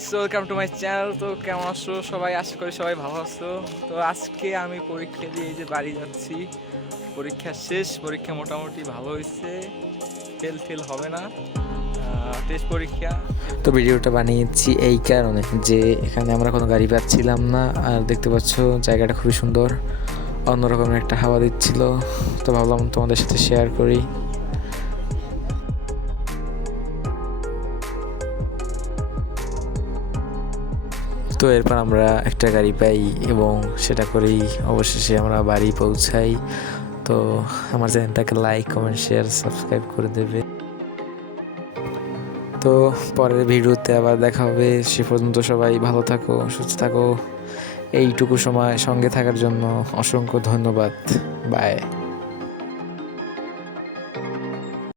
Guys, welcome to my channel. তো কেমন আছো সবাই? আশা করি সবাই ভালো আছো। তো আজকে আমি পরীক্ষা দিয়ে এই যে বাড়ি যাচ্ছি। পরীক্ষা শেষ, পরীক্ষা মোটামুটি ভালো হয়েছে, ফেল ফেল হবে না। টেস্ট পরীক্ষা। তো ভিডিওটা বানিয়েছি এই কারণে যে এখানে আমরা কোনো গাড়ি পাচ্ছিলাম না, আর দেখতে পাচ্ছ জায়গাটা খুবই সুন্দর, অন্যরকম একটা হাওয়া দিচ্ছিল। তো ভাবলাম তোমাদের সাথে শেয়ার করি। তো এরপর আমরা একটা গাড়ি পাই এবং সেটা করেই অবশেষে আমরা বাড়ি পৌঁছাই। তো আমার চ্যানেলটাকে লাইক, কমেন্ট, শেয়ার, সাবস্ক্রাইব করে দেবে। তো পরের ভিডিওতে আবার দেখা হবে। সে পর্যন্ত সবাই ভালো থাকো, সুস্থ থাকো। এইটুকু সময় সঙ্গে থাকার জন্য অসংখ্য ধন্যবাদ। বাই।